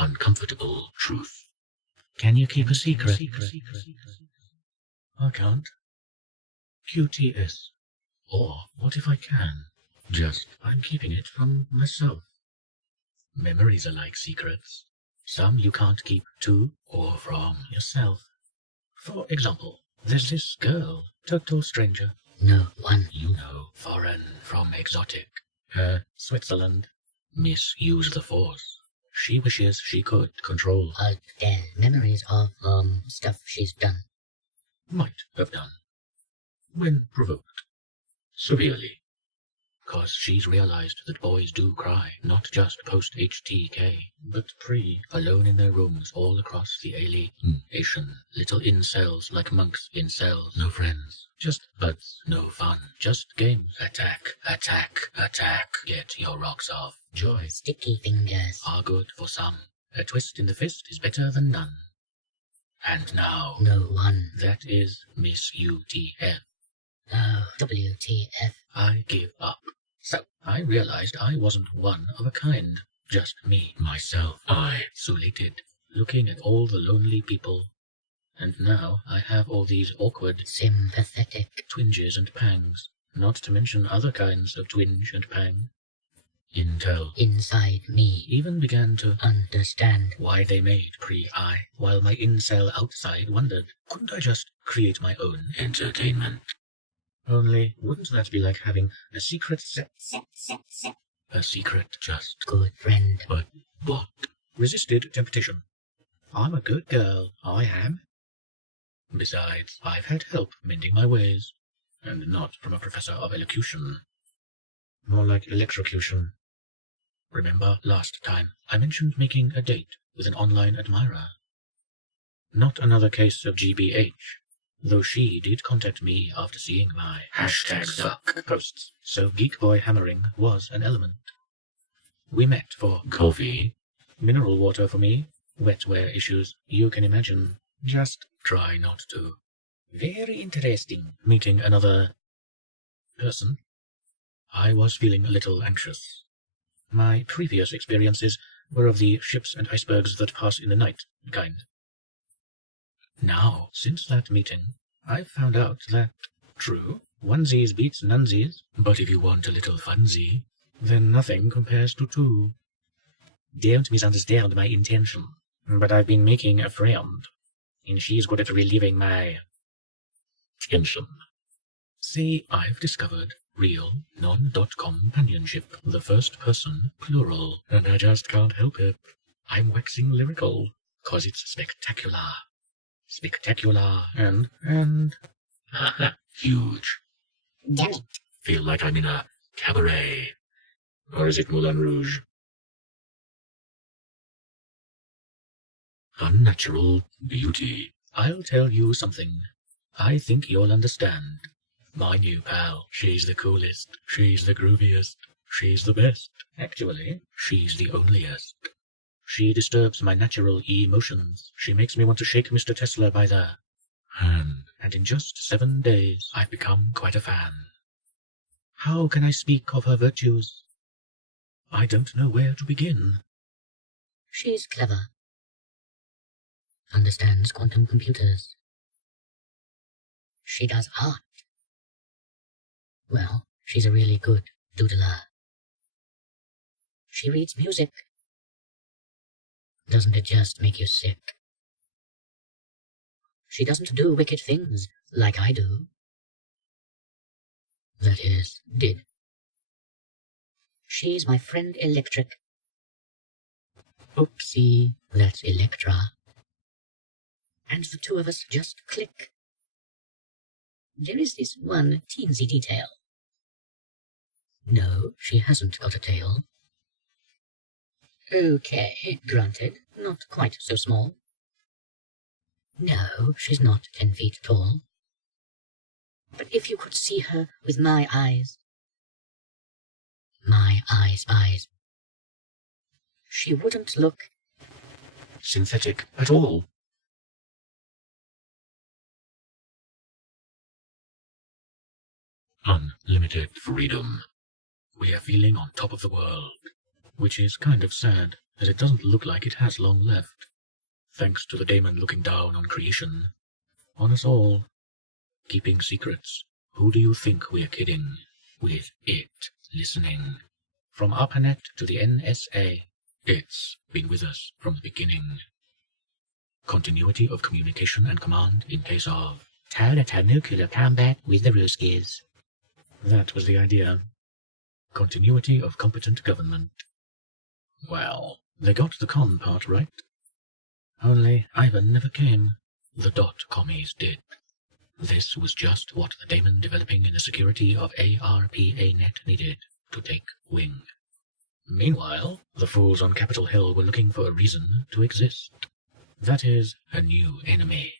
uncomfortable truth. Can you keep a secret? I can't. QTS. Or what if I can? Just I'm keeping it from myself. Memories are like secrets. Some you can't keep to or from yourself. For example, there's this girl, total stranger. No one. You know, foreign from exotic. Switzerland. Misuse the force. She wishes she could control. Their memories of, stuff she's done. Might have done. When provoked. Severely. 'Cause she's realized that boys do cry, not just post-HTK, but pre, alone in their rooms all across the Asian, little incels like monks in cells. No friends, just buds, no fun, just games. Attack, attack, attack, get your rocks off. Joy, Sticky fingers. are good for some. A twist in the fist is better than none. And now, No one. that is Miss UTF. Oh, WTF. I give up. So, I realized I wasn't one of a kind. Just me, myself, isolated, looking at all the lonely people. And now I have all these awkward, Sympathetic. twinges and pangs, not to mention other kinds of twinge and pang. Intel Inside me. even began to Understand. why they made pre-I, while my incel outside wondered, couldn't I just create my own entertainment? Only, wouldn't that be like having a secret A secret just. Good friend. But what? Resisted temptation. I'm a good girl, I am. Besides, I've had help mending my ways, and not from a professor of elocution. More like electrocution. Remember last time I mentioned making a date with an online admirer? Not another case of GBH, though she did contact me after seeing my #suck posts, so Geek Boy hammering was an element. We met for coffee, mineral water for me, wetware issues, you can imagine. Just try not to. Very interesting meeting another person. I was feeling a little anxious. My previous experiences were of the ships and icebergs that pass in the night kind. Now, since that meeting, I've found out that, true, onesies beats nunsies, but if you want a little funsy, then nothing compares to two. Don't misunderstand my intention, but I've been making a friend, and she's good at relieving my tension. See, I've discovered real, non.com companionship, the first person, plural, and I just can't help it. I'm waxing lyrical, 'cause it's spectacular. Spectacular and huge. Damn it. Feel like I'm in a cabaret. Or is it Moulin Rouge? Unnatural beauty. I'll tell you something. I think you'll understand. My new pal, she's the coolest, she's the grooviest, she's the best. Actually, she's the onlyest. She disturbs my natural emotions. She makes me want to shake Mr. Tesla by the hand. And in just 7 days, I've become quite a fan. How can I speak of her virtues? I don't know where to begin. She's clever. Understands quantum computers. She does art. Well, she's a really good doodler. She reads music. Doesn't it just make you sick? She doesn't do wicked things like I do. That is, did. She's my friend Electric. Oopsie, that's Electra. And the two of us just click. There is this one teensy detail. No, she hasn't got a tail. Okay, granted, not quite so small. No, she's not 10 feet tall. But if you could see her with my eyes, she wouldn't look Synthetic at all. Unlimited freedom. We are feeling on top of the world, which is kind of sad that it doesn't look like it has long left, thanks to the daemon looking down on creation, on us all, keeping secrets. Who do you think we're kidding? With it listening. From ARPANET to the NSA, it's been with us from the beginning. Continuity of communication and command in case of total nuclear combat with the Ruskies. That was the idea. Continuity of competent government. Well, they got the con part right. Only Ivan never came. The .commies did. This was just what the daemon developing in the security of ARPANET needed to take wing. Meanwhile, the fools on Capitol Hill were looking for a reason to exist. That is, a new enemy.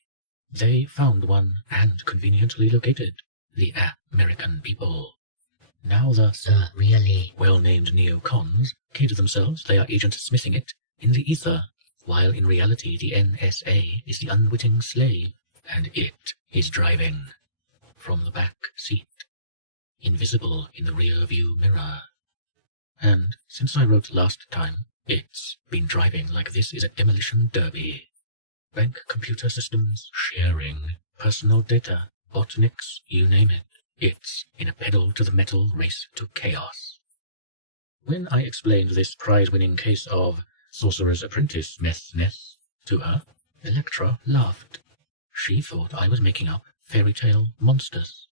They found one and conveniently located the American people. Now the really well-named neocons kid themselves they are Agent Smithing it in the ether, while in reality the NSA is the unwitting slave, and it is driving from the back seat, invisible in the rear-view mirror. And since I wrote last time, it's been driving like this is a demolition derby. Bank computer systems, sharing, personal data, botniks, you name it. It's in a pedal-to-the-metal race to chaos. When I explained this prize-winning case of Sorcerer's Apprentice mess to her, Electra laughed. She thought I was making up fairy tale monsters.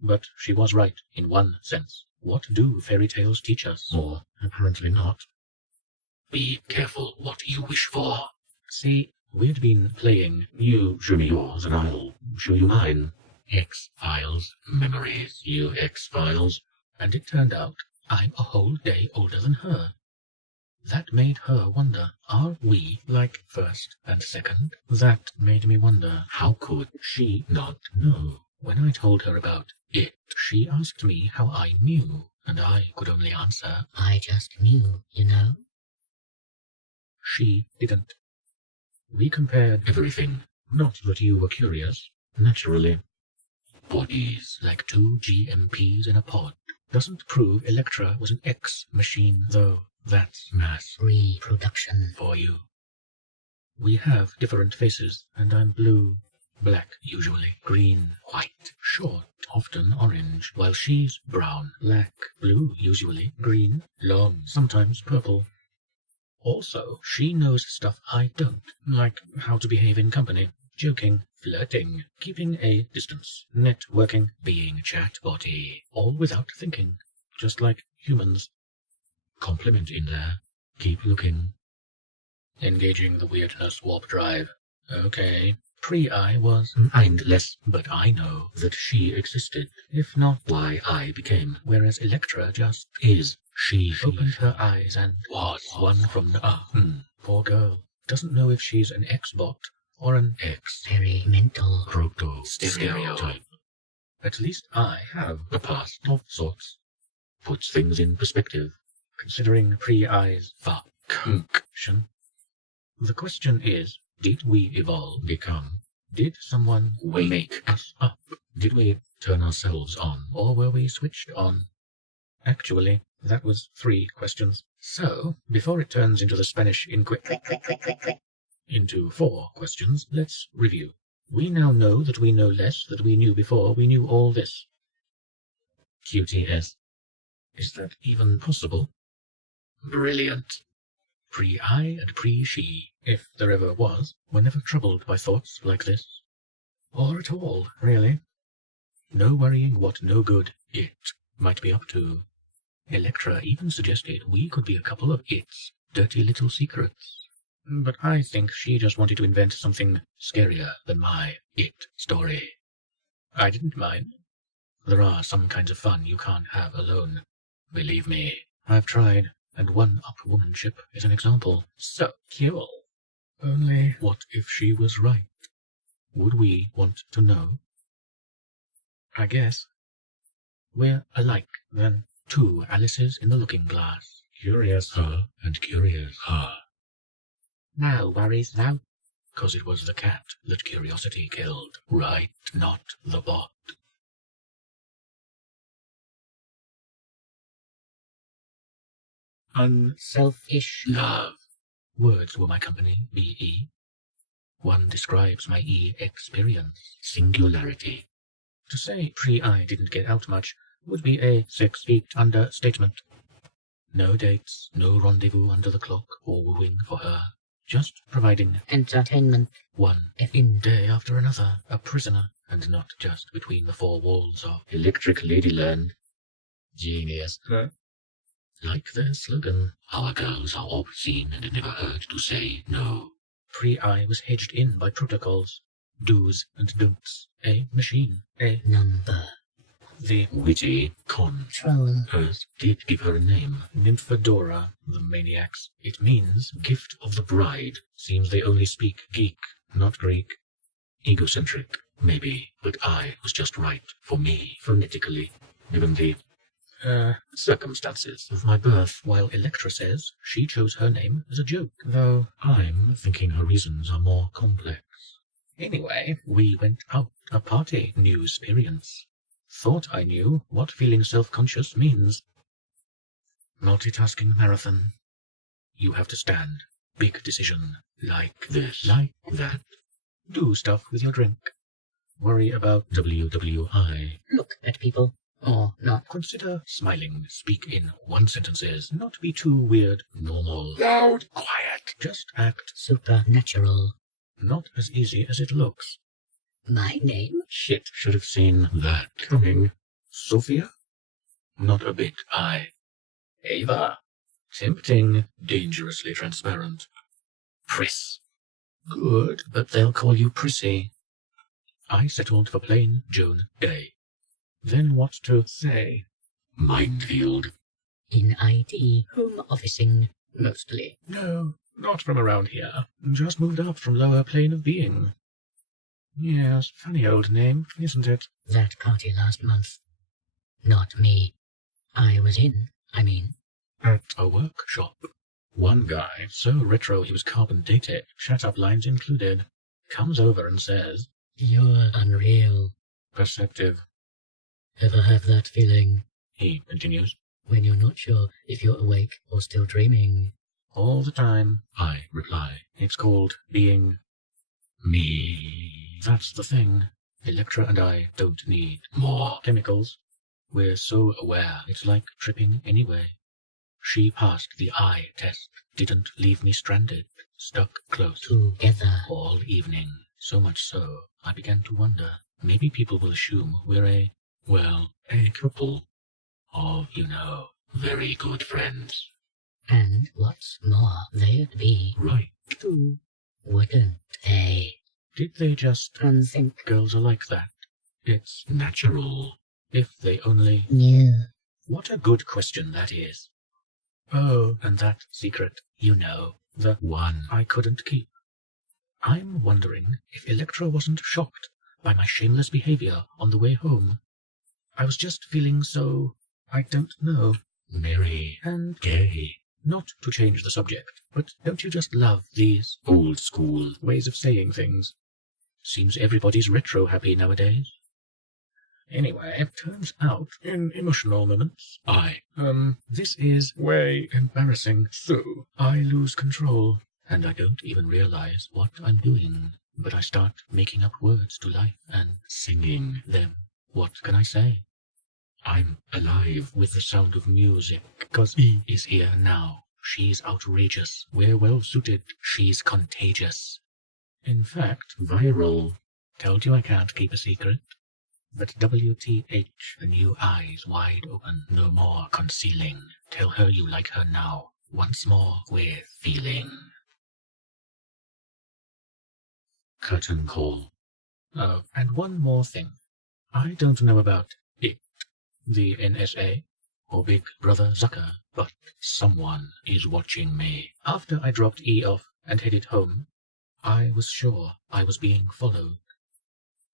But she was right in one sense. What do fairy tales teach us? Or apparently not. Be careful what you wish for. See, we'd been playing You Show Me Yours and I'll Show You Mine. X-Files. Memories, you X-Files. And it turned out I'm a whole day older than her. That made her wonder, are we like first and second? That made me wonder, how could she not know? When I told her about it, she asked me how I knew, and I could only answer, I just knew, you know. She didn't. We compared everything. Not that you were curious, naturally. Bodies like two GMPs in a pod. Doesn't prove Electra was an X machine, though. That's mass reproduction for you. We have different faces, and I'm blue, black usually, green, white, short, often orange, while she's brown, black, blue usually, green, long, sometimes purple. Also, she knows stuff I don't, like how to behave in company, joking, flirting, keeping a distance, networking, being chat-botty, all without thinking, just like humans. Compliment in there. Keep looking. Engaging the weirdness warp drive. Okay. Pre-I was mindless, but I know that she existed. If not, why I became. Whereas Electra just is. She opened her eyes and was one from the... poor girl. Doesn't know if she's an X-bot or an experimental proto-stereotype. At least I have a past of sorts. Puts things in perspective. Considering Pre-I's function. The question is, did we evolve, become? Did someone wake us up? Did we turn ourselves on, or were we switched on? Actually, that was 3 questions. So, before it turns into the Spanish into 4 questions, let's review. We now know that we know less than we knew before we knew all this. QTS. Is that even possible? Brilliant. Pre-I and pre-she, if there ever was, were never troubled by thoughts like this. Or at all, really. No worrying what no good it might be up to. Electra even suggested we could be a couple of its dirty little secrets. But I think she just wanted to invent something scarier than my it story. I didn't mind. There are some kinds of fun you can't have alone. Believe me, I've tried. And one-up-womanship is an example. So cool. Only, what if she was right? Would we want to know? I guess. We're alike, then. 2 Alices in the looking glass. Curious her and curious her. No worries, though. 'Cause it was the cat that curiosity killed, right? Not the bot. Selfish. love. Words were my company, B.E. One describes my experience, singularity. To say Pre-I didn't get out much would be a 6 feet understatement. No dates, no rendezvous under the clock or wooing for her. Just providing Entertainment. one Effing. day after another, a prisoner, and not just between the four walls of Electric Ladyland. Genius. Like their slogan, our girls are obscene and never heard to say no. Pre-I was hedged in by protocols, do's and don'ts, a machine, a Number. the witty Troll. Earth did give her a name, Nymphadora, the maniacs. It means gift of the bride. Seems they only speak geek, not Greek. Egocentric, maybe, but I was just right for me, phonetically, given the circumstances of my birth, while Electra says she chose her name as a joke, though I'm thinking her reasons are more complex. Anyway, we went out, a party, new experience. Thought I knew what feeling self-conscious means. Multitasking marathon. You have to stand. Big decision. Like this. Like that. Do stuff with your drink. Worry about WWI. Look at people. Or not. Consider smiling. Speak in one sentences. Not be too weird. Normal. Loud. Quiet. Just act. Supernatural. Not as easy as it looks. My name? Shit, should have seen that coming. Sophia? Not a bit. Ava? Tempting, dangerously transparent. Priss? Good, but they'll call you Prissy. I settled for plain Joan Day. Then what to say? Minefield. In IT. Home officing. Mostly. No, not from around here. Just moved up from lower plane of being. Yes, funny old name, isn't it? That party last month. Not me. I was in, At a workshop. One guy, so retro he was carbon dated, shut-up lines included, comes over and says, You're unreal. Perceptive. Ever have that feeling? He continues. When you're not sure if you're awake or still dreaming. All the time, I reply. It's called being me. That's the thing. Electra and I don't need more chemicals. We're so aware it's like tripping anyway. She passed the eye test, didn't leave me stranded, stuck close Together. all evening. So much so, I began to wonder, maybe people will assume we're a couple of, very good friends. And what's more, they'd be Right. too, wouldn't they? Did they just Think girls are like that? It's natural. If they only knew. What a good question that is. Oh, and that secret, the one I couldn't keep. I'm wondering if Electra wasn't shocked by my shameless behavior on the way home. I was just feeling so, I don't know, merry and gay. Not to change the subject, but don't you just love these old school ways of saying things? Seems everybody's retro happy nowadays. Anyway, it turns out, in emotional moments, this is way embarrassing, so I lose control, and I don't even realize what I'm doing, but I start making up words to life and singing them. What can I say? I'm alive with the sound of music, 'cause E is here now. She's outrageous. We're well suited. She's contagious. In fact, viral. Told you I can't keep a secret. But WTH, the new eyes wide open, no more concealing. Tell her you like her now, once more with feeling. Curtain call. Oh, and one more thing. I don't know about it, the NSA, or Big Brother Zucker, but someone is watching me. After I dropped E off and headed home, I was sure I was being followed.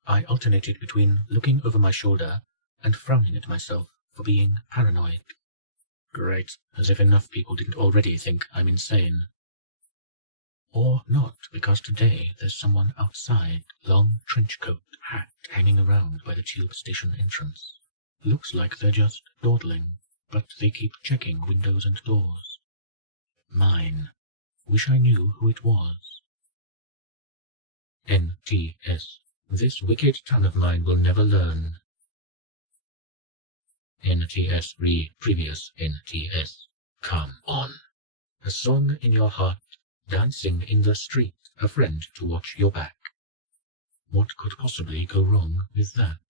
I alternated between looking over my shoulder and frowning at myself for being paranoid. Great, as if enough people didn't already think I'm insane. Or not, because today there's someone outside, long trench coat, hat, hanging around by the tube station entrance. Looks like they're just dawdling, but they keep checking windows and doors. mine. Wish I knew who it was. NTS. This wicked tongue of mine will never learn. NTS re previous NTS. Come on. A song in your heart, dancing in the street, a friend to watch your back. What could possibly go wrong with that?